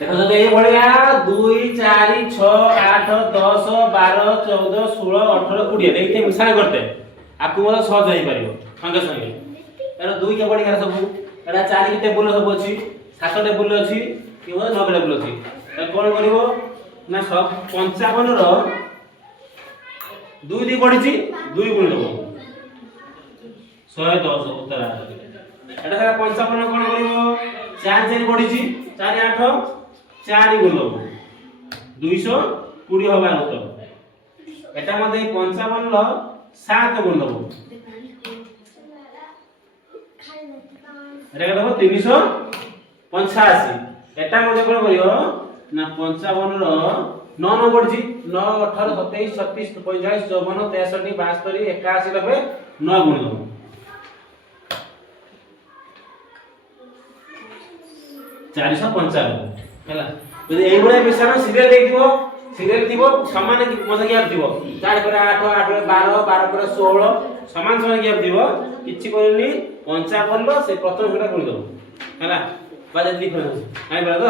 देखो तो ये बढ़िया 2 4 6 8 10 12 14 16 18 20 देखते मिसाण करते आपको मतलब सहज हो पारिबो संगे संगे एरो 2 के बढ़िया सब एरा 4 के टेबल सब अछि 7 टेबल अछि कि मतलब 9 टेबल अछि त कोन करिवो ना सब 55 रो 2 दी पडिछि 2 गुण देबो 110 उत्तर आ एटा 55 कोन करिवो 4 4 पडिछि 4 8 4 गुण देबो 220 होबा उत्तर एटा मध्ये 55 लो 7 गुण देबो एटा देबो 385 एटा मध्ये कोन करियो ना 55 रो 9 9 पडिछि 9 18 27 36 45 54 63 62 81 90 9 गुण देबो 455 ହେଲା ଯଦି ଏଇ ଭଳିଆ ମିଶାଣ ସିରିয়াল ଦେଇଥିବ ସିରିয়াল ଥିବ ସମାନ ମଜା ଗ୍ୟାପ ଥିବ 4 ପରେ 8 8 ପରେ 12 12 ପରେ 16 ସମାନ ସମାନ ଗ୍ୟାପ ଥିବ କିଛି କରିନି 55 ର ସେ ପ୍ରଥମ ଘଟା ଗୁଣି ଦବ ହେଲା ବାଜେ ଦି ଫେର ଅଛି କାଇଁ ବଳ ତ